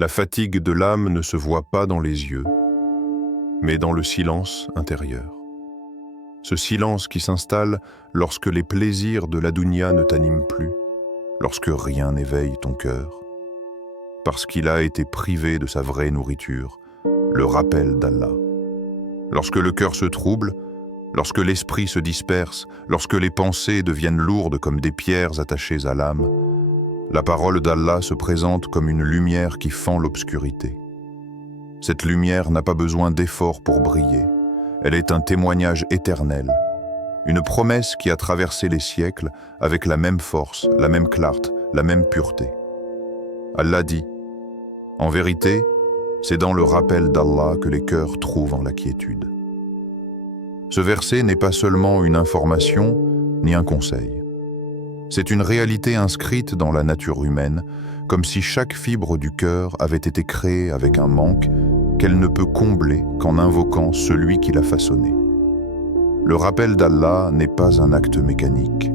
La fatigue de l'âme ne se voit pas dans les yeux, mais dans le silence intérieur. Ce silence qui s'installe lorsque les plaisirs de la dunya ne t'animent plus, lorsque rien n'éveille ton cœur, parce qu'il a été privé de sa vraie nourriture, le rappel d'Allah. Lorsque le cœur se trouble, lorsque l'esprit se disperse, lorsque les pensées deviennent lourdes comme des pierres attachées à l'âme, la parole d'Allah se présente comme une lumière qui fend l'obscurité. Cette lumière n'a pas besoin d'efforts pour briller. Elle est un témoignage éternel, une promesse qui a traversé les siècles avec la même force, la même clarté, la même pureté. Allah dit, « En vérité, c'est dans le rappel d'Allah que les cœurs trouvent en la quiétude. » Ce verset n'est pas seulement une information ni un conseil. C'est une réalité inscrite dans la nature humaine, comme si chaque fibre du cœur avait été créée avec un manque qu'elle ne peut combler qu'en invoquant celui qui l'a façonné. Le rappel d'Allah n'est pas un acte mécanique,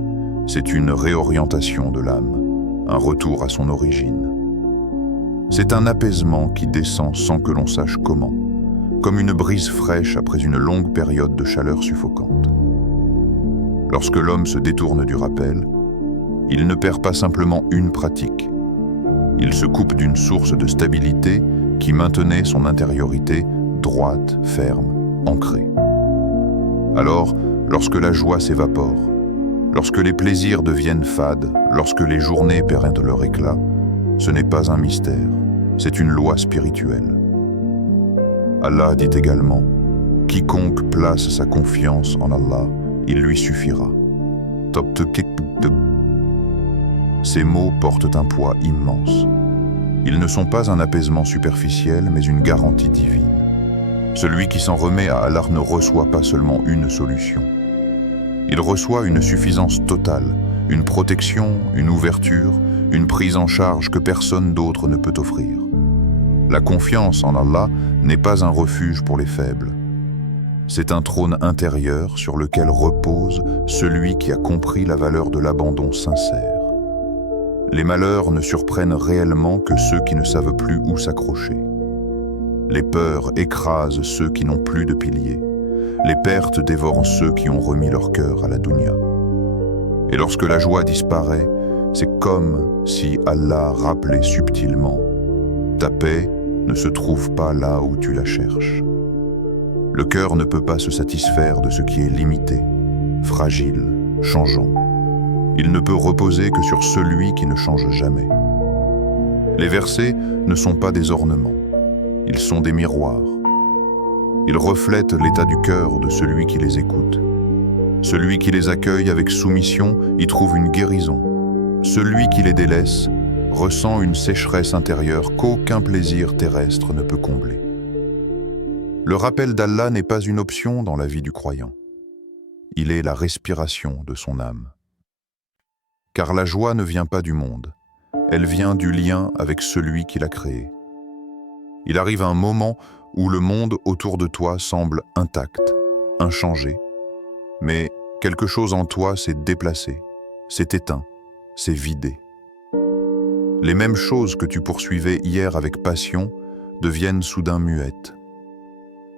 c'est une réorientation de l'âme, un retour à son origine. C'est un apaisement qui descend sans que l'on sache comment, comme une brise fraîche après une longue période de chaleur suffocante. Lorsque l'homme se détourne du rappel, il ne perd pas simplement une pratique. Il se coupe d'une source de stabilité qui maintenait son intériorité droite, ferme, ancrée. Alors, lorsque la joie s'évapore, lorsque les plaisirs deviennent fades, lorsque les journées perdent leur éclat, ce n'est pas un mystère, c'est une loi spirituelle. Allah dit également, « Quiconque place sa confiance en Allah, il lui suffira. » Ces mots portent un poids immense. Ils ne sont pas un apaisement superficiel, mais une garantie divine. Celui qui s'en remet à Allah ne reçoit pas seulement une solution. Il reçoit une suffisance totale, une protection, une ouverture, une prise en charge que personne d'autre ne peut offrir. La confiance en Allah n'est pas un refuge pour les faibles. C'est un trône intérieur sur lequel repose celui qui a compris la valeur de l'abandon sincère. Les malheurs ne surprennent réellement que ceux qui ne savent plus où s'accrocher. Les peurs écrasent ceux qui n'ont plus de piliers. Les pertes dévorent ceux qui ont remis leur cœur à la dunya. Et lorsque la joie disparaît, c'est comme si Allah rappelait subtilement « Ta paix ne se trouve pas là où tu la cherches. » Le cœur ne peut pas se satisfaire de ce qui est limité, fragile, changeant. Il ne peut reposer que sur celui qui ne change jamais. Les versets ne sont pas des ornements, ils sont des miroirs. Ils reflètent l'état du cœur de celui qui les écoute. Celui qui les accueille avec soumission y trouve une guérison. Celui qui les délaisse ressent une sécheresse intérieure qu'aucun plaisir terrestre ne peut combler. Le rappel d'Allah n'est pas une option dans la vie du croyant. Il est la respiration de son âme. Car la joie ne vient pas du monde, elle vient du lien avec celui qui l'a créé. Il arrive un moment où le monde autour de toi semble intact, inchangé, mais quelque chose en toi s'est déplacé, s'est éteint, s'est vidé. Les mêmes choses que tu poursuivais hier avec passion deviennent soudain muettes.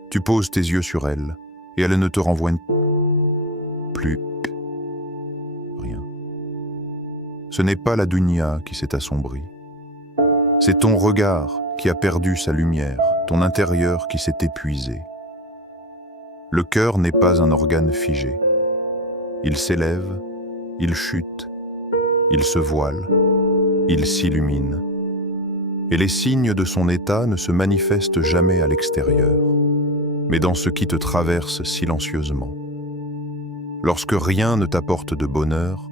Tu poses tes yeux sur elles et elles ne te renvoient plus rien. Ce n'est pas la dunya qui s'est assombrie. C'est ton regard qui a perdu sa lumière, ton intérieur qui s'est épuisé. Le cœur n'est pas un organe figé. Il s'élève, il chute, il se voile, il s'illumine. Et les signes de son état ne se manifestent jamais à l'extérieur, mais dans ce qui te traverse silencieusement. Lorsque rien ne t'apporte de bonheur,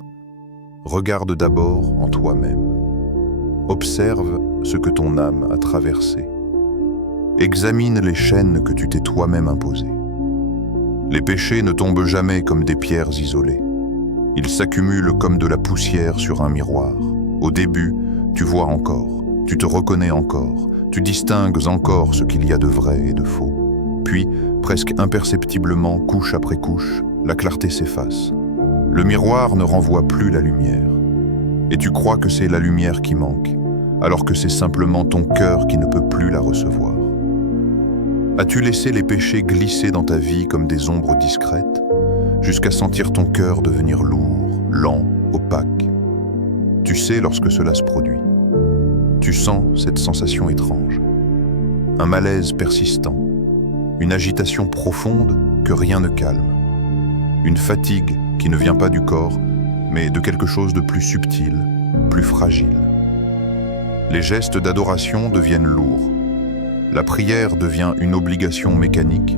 regarde d'abord en toi-même. Observe ce que ton âme a traversé. Examine les chaînes que tu t'es toi-même imposées. Les péchés ne tombent jamais comme des pierres isolées. Ils s'accumulent comme de la poussière sur un miroir. Au début, tu vois encore, tu te reconnais encore, tu distingues encore ce qu'il y a de vrai et de faux. Puis, presque imperceptiblement, couche après couche, la clarté s'efface. Le miroir ne renvoie plus la lumière. Et tu crois que c'est la lumière qui manque, alors que c'est simplement ton cœur qui ne peut plus la recevoir? As-tu laissé les péchés glisser dans ta vie comme des ombres discrètes, jusqu'à sentir ton cœur devenir lourd, lent, opaque? Tu sais lorsque cela se produit. Tu sens cette sensation étrange. Un malaise persistant, une agitation profonde que rien ne calme, une fatigue qui ne vient pas du corps, mais de quelque chose de plus subtil, plus fragile. Les gestes d'adoration deviennent lourds. La prière devient une obligation mécanique.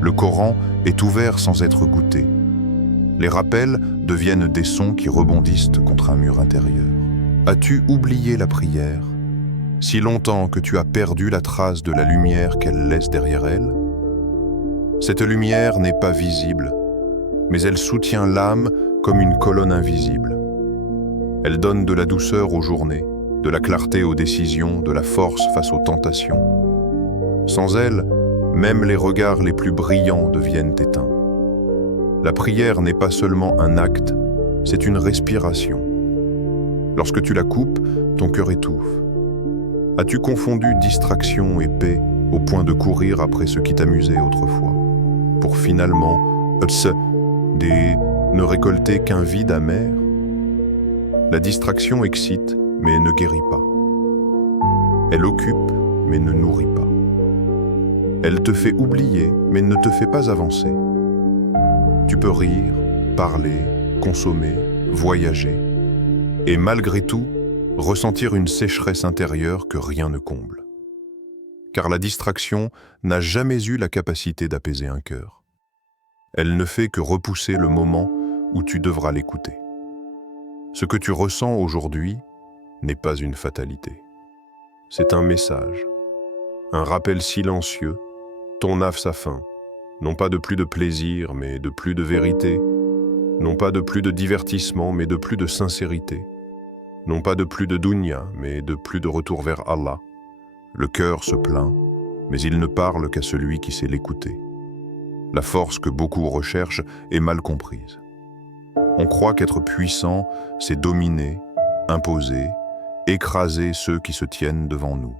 Le Coran est ouvert sans être goûté. Les rappels deviennent des sons qui rebondissent contre un mur intérieur. As-tu oublié la prière, si longtemps que tu as perdu la trace de la lumière qu'elle laisse derrière elle? Cette lumière n'est pas visible, mais elle soutient l'âme comme une colonne invisible. Elle donne de la douceur aux journées, de la clarté aux décisions, de la force face aux tentations. Sans elle, même les regards les plus brillants deviennent éteints. La prière n'est pas seulement un acte, c'est une respiration. Lorsque tu la coupes, ton cœur étouffe. As-tu confondu distraction et paix au point de courir après ce qui t'amusait autrefois, pour finalement ne récolter qu'un vide amer? La distraction excite, mais ne guérit pas. Elle occupe, mais ne nourrit pas. Elle te fait oublier, mais ne te fait pas avancer. Tu peux rire, parler, consommer, voyager, et malgré tout, ressentir une sécheresse intérieure que rien ne comble. Car la distraction n'a jamais eu la capacité d'apaiser un cœur. Elle ne fait que repousser le moment où tu devras l'écouter. Ce que tu ressens aujourd'hui n'est pas une fatalité. C'est un message, un rappel silencieux, ton nafs a faim, non pas de plus de plaisir, mais de plus de vérité, non pas de plus de divertissement, mais de plus de sincérité, non pas de plus de dunya, mais de plus de retour vers Allah. Le cœur se plaint, mais il ne parle qu'à celui qui sait l'écouter. La force que beaucoup recherchent est mal comprise. On croit qu'être puissant, c'est dominer, imposer, écraser ceux qui se tiennent devant nous.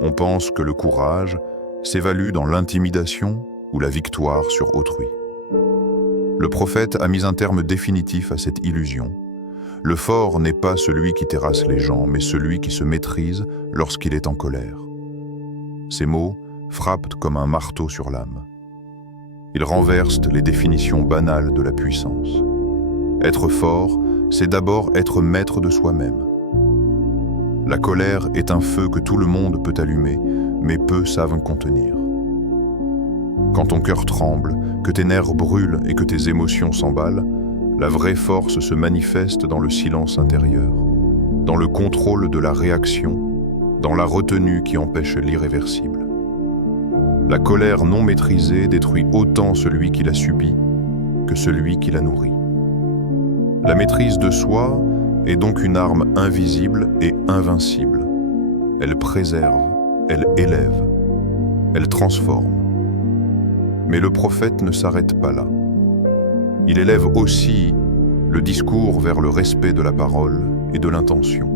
On pense que le courage s'évalue dans l'intimidation ou la victoire sur autrui. Le prophète a mis un terme définitif à cette illusion. Le fort n'est pas celui qui terrasse les gens, mais celui qui se maîtrise lorsqu'il est en colère. Ces mots frappent comme un marteau sur l'âme. Ils renversent les définitions banales de la puissance. Être fort, c'est d'abord être maître de soi-même. La colère est un feu que tout le monde peut allumer, mais peu savent contenir. Quand ton cœur tremble, que tes nerfs brûlent et que tes émotions s'emballent, la vraie force se manifeste dans le silence intérieur, dans le contrôle de la réaction, dans la retenue qui empêche l'irréversible. La colère non maîtrisée détruit autant celui qui l'a subie que celui qui la nourrit. La maîtrise de soi est donc une arme invisible et invincible. Elle préserve, elle élève, elle transforme. Mais le prophète ne s'arrête pas là. Il élève aussi le discours vers le respect de la parole et de l'intention.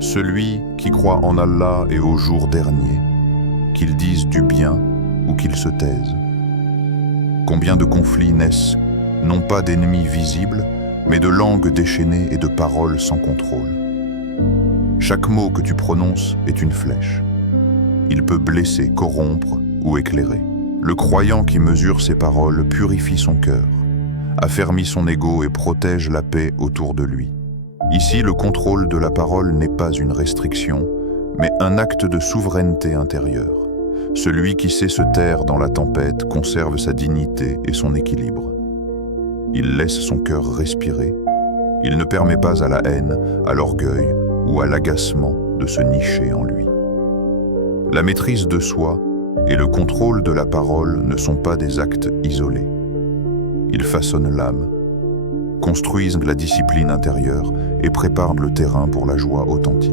Celui qui croit en Allah et au jour dernier, qu'il dise du bien ou qu'il se taise. Combien de conflits naissent, non pas d'ennemis visibles, mais de langues déchaînées et de paroles sans contrôle. Chaque mot que tu prononces est une flèche. Il peut blesser, corrompre ou éclairer. Le croyant qui mesure ses paroles purifie son cœur, affermit son ego et protège la paix autour de lui. Ici, le contrôle de la parole n'est pas une restriction, mais un acte de souveraineté intérieure. Celui qui sait se taire dans la tempête conserve sa dignité et son équilibre. Il laisse son cœur respirer. Il ne permet pas à la haine, à l'orgueil ou à l'agacement de se nicher en lui. La maîtrise de soi et le contrôle de la parole ne sont pas des actes isolés. Ils façonnent l'âme, construisent la discipline intérieure et préparent le terrain pour la joie authentique.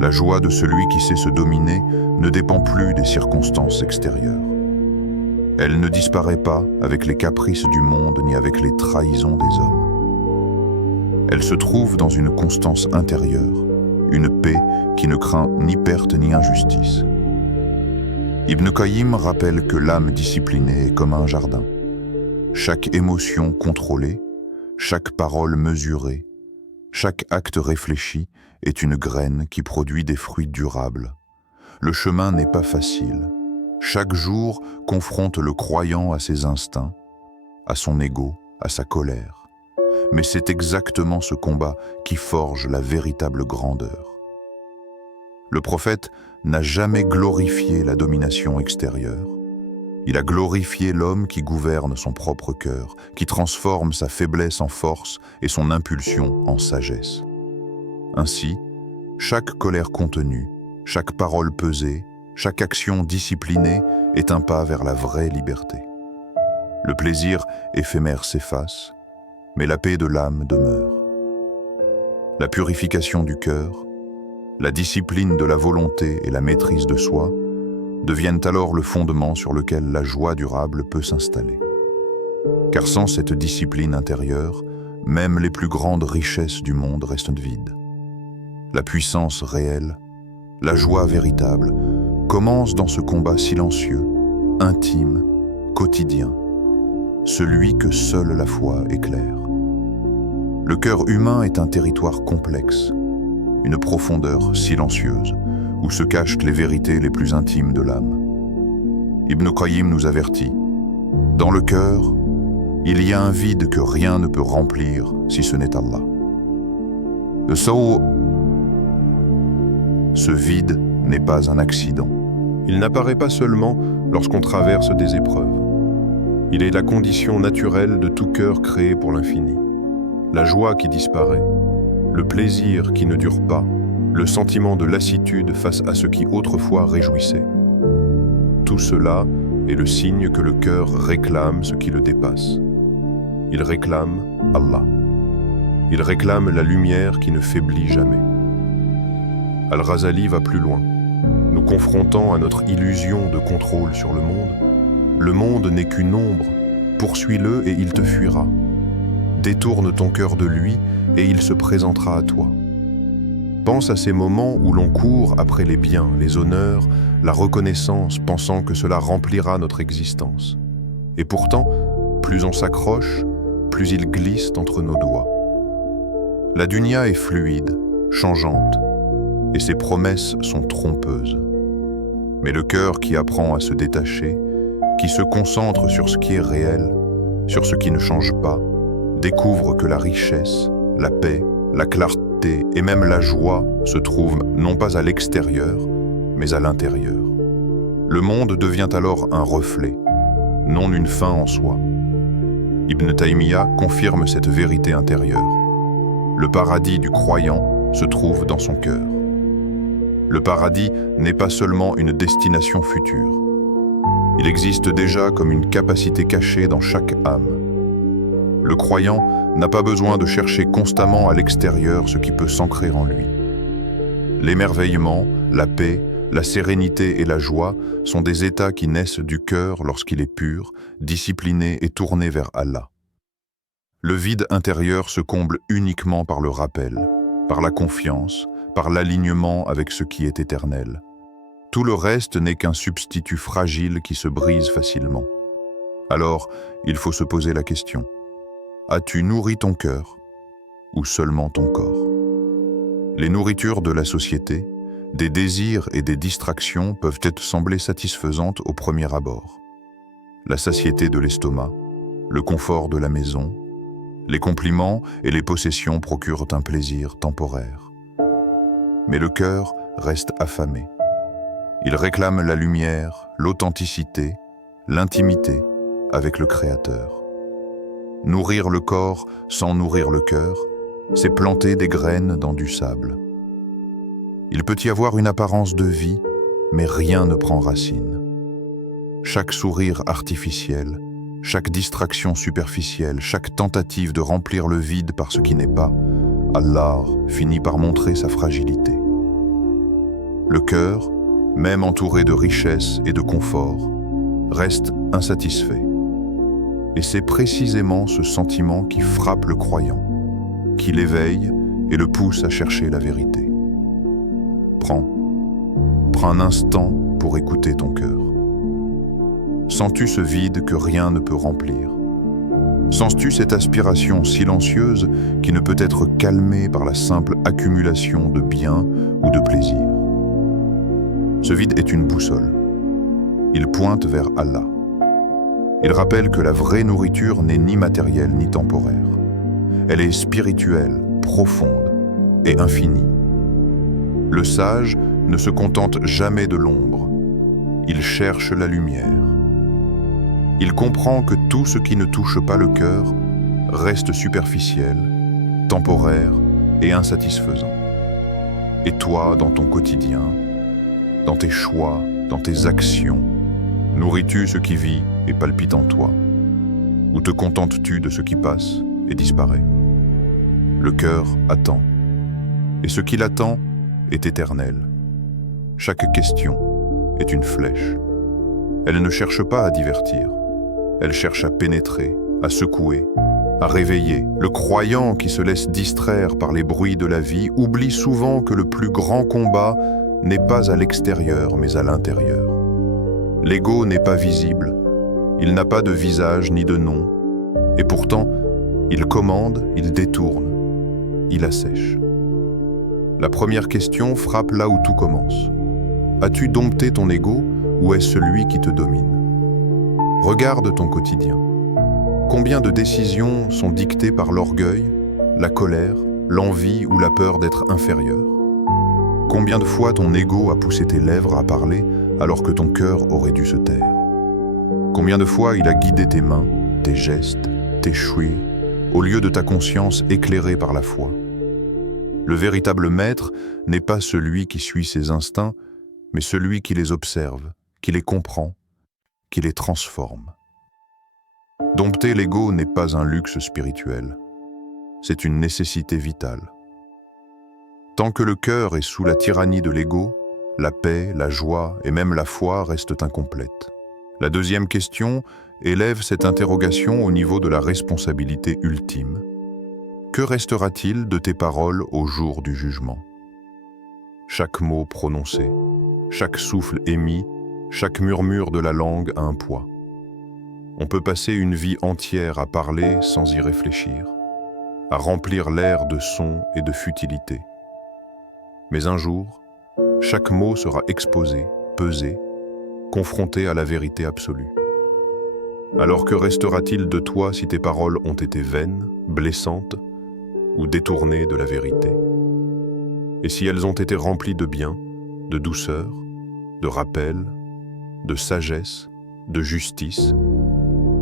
La joie de celui qui sait se dominer ne dépend plus des circonstances extérieures. Elle ne disparaît pas avec les caprices du monde ni avec les trahisons des hommes. Elle se trouve dans une constance intérieure, une paix qui ne craint ni perte ni injustice. Ibn Qayyim rappelle que l'âme disciplinée est comme un jardin. Chaque émotion contrôlée, chaque parole mesurée, chaque acte réfléchi est une graine qui produit des fruits durables. Le chemin n'est pas facile. Chaque jour confronte le croyant à ses instincts, à son ego, à sa colère. Mais c'est exactement ce combat qui forge la véritable grandeur. Le prophète n'a jamais glorifié la domination extérieure. Il a glorifié l'homme qui gouverne son propre cœur, qui transforme sa faiblesse en force et son impulsion en sagesse. Ainsi, chaque colère contenue, chaque parole pesée, chaque action disciplinée est un pas vers la vraie liberté. Le plaisir éphémère s'efface, mais la paix de l'âme demeure. La purification du cœur, la discipline de la volonté et la maîtrise de soi deviennent alors le fondement sur lequel la joie durable peut s'installer. Car sans cette discipline intérieure, même les plus grandes richesses du monde restent vides. La puissance réelle, la joie véritable, commence dans ce combat silencieux, intime, quotidien, celui que seule la foi éclaire. Le cœur humain est un territoire complexe, une profondeur silencieuse, où se cachent les vérités les plus intimes de l'âme. Ibn Qayyim nous avertit, dans le cœur, il y a un vide que rien ne peut remplir si ce n'est Allah. Ce vide n'est pas un accident. Il n'apparaît pas seulement lorsqu'on traverse des épreuves. Il est la condition naturelle de tout cœur créé pour l'infini. La joie qui disparaît, le plaisir qui ne dure pas, le sentiment de lassitude face à ce qui autrefois réjouissait. Tout cela est le signe que le cœur réclame ce qui le dépasse. Il réclame Allah. Il réclame la lumière qui ne faiblit jamais. Al-Ghazali va plus loin, nous confrontant à notre illusion de contrôle sur le monde. Le monde n'est qu'une ombre, poursuis-le et il te fuira. Détourne ton cœur de lui et il se présentera à toi. Pense à ces moments où l'on court après les biens, les honneurs, la reconnaissance, pensant que cela remplira notre existence. Et pourtant, plus on s'accroche, plus il glisse entre nos doigts. La dunya est fluide, changeante, et ses promesses sont trompeuses. Mais le cœur qui apprend à se détacher, qui se concentre sur ce qui est réel, sur ce qui ne change pas, découvre que la richesse, la paix, la clarté et même la joie se trouvent non pas à l'extérieur, mais à l'intérieur. Le monde devient alors un reflet, non une fin en soi. Ibn Taymiyyah confirme cette vérité intérieure. Le paradis du croyant se trouve dans son cœur. Le paradis n'est pas seulement une destination future. Il existe déjà comme une capacité cachée dans chaque âme. Le croyant n'a pas besoin de chercher constamment à l'extérieur ce qui peut s'ancrer en lui. L'émerveillement, la paix, la sérénité et la joie sont des états qui naissent du cœur lorsqu'il est pur, discipliné et tourné vers Allah. Le vide intérieur se comble uniquement par le rappel, par la confiance, par l'alignement avec ce qui est éternel. Tout le reste n'est qu'un substitut fragile qui se brise facilement. Alors, il faut se poser la question. As-tu nourri ton cœur ou seulement ton corps? Les nourritures de la société, des désirs et des distractions peuvent être sembler satisfaisantes au premier abord. La satiété de l'estomac, le confort de la maison, les compliments et les possessions procurent un plaisir temporaire. Mais le cœur reste affamé. Il réclame la lumière, l'authenticité, l'intimité avec le Créateur. Nourrir le corps sans nourrir le cœur, c'est planter des graines dans du sable. Il peut y avoir une apparence de vie, mais rien ne prend racine. Chaque sourire artificiel, chaque distraction superficielle, chaque tentative de remplir le vide par ce qui n'est pas, Allah finit par montrer sa fragilité. Le cœur, même entouré de richesse et de confort, reste insatisfait. Et c'est précisément ce sentiment qui frappe le croyant, qui l'éveille et le pousse à chercher la vérité. Prends un instant pour écouter ton cœur. Sens-tu ce vide que rien ne peut remplir? Sens-tu cette aspiration silencieuse qui ne peut être calmée par la simple accumulation de biens ou de plaisirs? Ce vide est une boussole. Il pointe vers Allah. Il rappelle que la vraie nourriture n'est ni matérielle ni temporaire. Elle est spirituelle, profonde et infinie. Le sage ne se contente jamais de l'ombre. Il cherche la lumière. Il comprend que tout ce qui ne touche pas le cœur reste superficiel, temporaire et insatisfaisant. Et toi, dans ton quotidien, dans tes choix, dans tes actions, nourris-tu ce qui vit et palpite en toi? Ou te contentes-tu de ce qui passe et disparaît? Le cœur attend. Et ce qu'il attend est éternel. Chaque question est une flèche. Elle ne cherche pas à divertir. Elle cherche à pénétrer, à secouer, à réveiller. Le croyant qui se laisse distraire par les bruits de la vie oublie souvent que le plus grand combat n'est pas à l'extérieur mais à l'intérieur. L'ego n'est pas visible, il n'a pas de visage ni de nom, et pourtant, il commande, il détourne, il assèche. La première question frappe là où tout commence. As-tu dompté ton ego ou est-ce celui qui te domine? Regarde ton quotidien. Combien de décisions sont dictées par l'orgueil, la colère, l'envie ou la peur d'être inférieur? Combien de fois ton ego a poussé tes lèvres à parler alors que ton cœur aurait dû se taire? Combien de fois il a guidé tes mains, tes gestes, tes chouilles, au lieu de ta conscience éclairée par la foi? Le véritable maître n'est pas celui qui suit ses instincts, mais celui qui les observe, qui les comprend, qui les transforme. Dompter l'ego n'est pas un luxe spirituel, c'est une nécessité vitale. Tant que le cœur est sous la tyrannie de l'ego, la paix, la joie et même la foi restent incomplètes. La deuxième question élève cette interrogation au niveau de la responsabilité ultime. Que restera-t-il de tes paroles au jour du jugement? Chaque mot prononcé, chaque souffle émis, chaque murmure de la langue a un poids. On peut passer une vie entière à parler sans y réfléchir, à remplir l'air de sons et de futilités. Mais un jour, chaque mot sera exposé, pesé, confronté à la vérité absolue. Alors que restera-t-il de toi si tes paroles ont été vaines, blessantes ou détournées de la vérité? Et si elles ont été remplies de bien, de douceur, de rappel, de sagesse, de justice,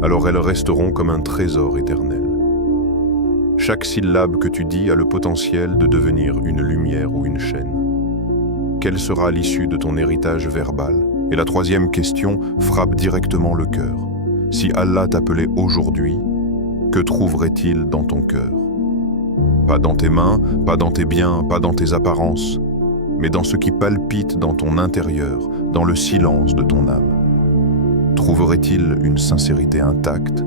alors elles resteront comme un trésor éternel. Chaque syllabe que tu dis a le potentiel de devenir une lumière ou une chaîne. Quelle sera l'issue de ton héritage verbal? Et la troisième question frappe directement le cœur. Si Allah t'appelait aujourd'hui, que trouverait-il dans ton cœur? Pas dans tes mains, pas dans tes biens, pas dans tes apparences, mais dans ce qui palpite dans ton intérieur, dans le silence de ton âme. Trouverait-il une sincérité intacte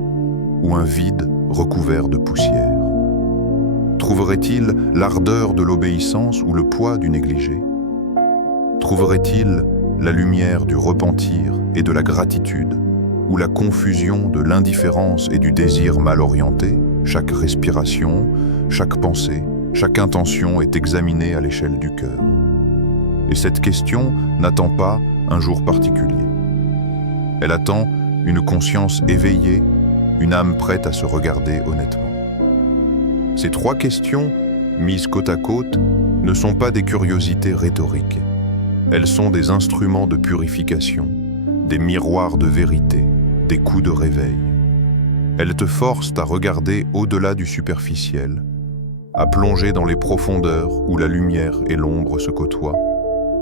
ou un vide recouvert de poussière? Trouverait-il l'ardeur de l'obéissance ou le poids du négligé? Trouverait-il la lumière du repentir et de la gratitude ou la confusion de l'indifférence et du désir mal orienté? Chaque respiration, chaque pensée, chaque intention est examinée à l'échelle du cœur. Et cette question n'attend pas un jour particulier. Elle attend une conscience éveillée, une âme prête à se regarder honnêtement. Ces trois questions, mises côte à côte, ne sont pas des curiosités rhétoriques. Elles sont des instruments de purification, des miroirs de vérité, des coups de réveil. Elles te forcent à regarder au-delà du superficiel, à plonger dans les profondeurs où la lumière et l'ombre se côtoient,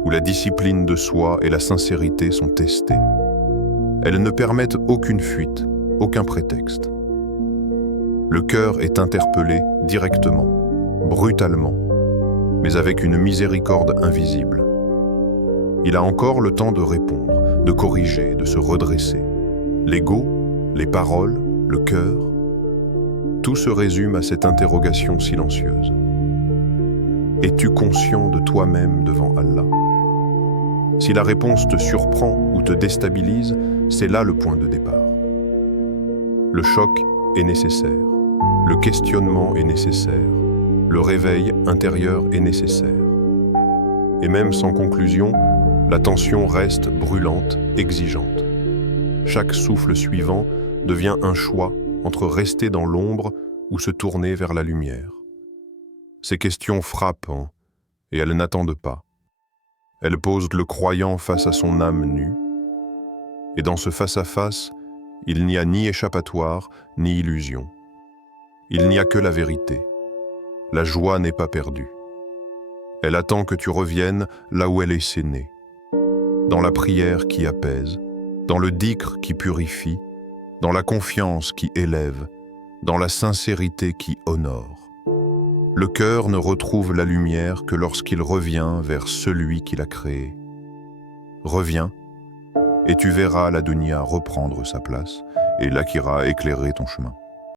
où la discipline de soi et la sincérité sont testées. Elles ne permettent aucune fuite, aucun prétexte. Le cœur est interpellé directement, brutalement, mais avec une miséricorde invisible. Il a encore le temps de répondre, de corriger, de se redresser. L'ego, les paroles, le cœur, tout se résume à cette interrogation silencieuse. Es-tu conscient de toi-même devant Allah ? Si la réponse te surprend ou te déstabilise, c'est là le point de départ. Le choc est nécessaire, le questionnement est nécessaire, le réveil intérieur est nécessaire. Et même sans conclusion, la tension reste brûlante, exigeante. Chaque souffle suivant devient un choix entre rester dans l'ombre ou se tourner vers la lumière. Ces questions frappent, et elles n'attendent pas. Elles posent le croyant face à son âme nue. Et dans ce face-à-face, il n'y a ni échappatoire, ni illusion. Il n'y a que la vérité. La joie n'est pas perdue. Elle attend que tu reviennes là où elle est sénée. Dans la prière qui apaise, dans le dhikr qui purifie, dans la confiance qui élève, dans la sincérité qui honore. Le cœur ne retrouve la lumière que lorsqu'il revient vers celui qui l'a créé. Reviens, et tu verras la dunya reprendre sa place et l'akira éclairer ton chemin.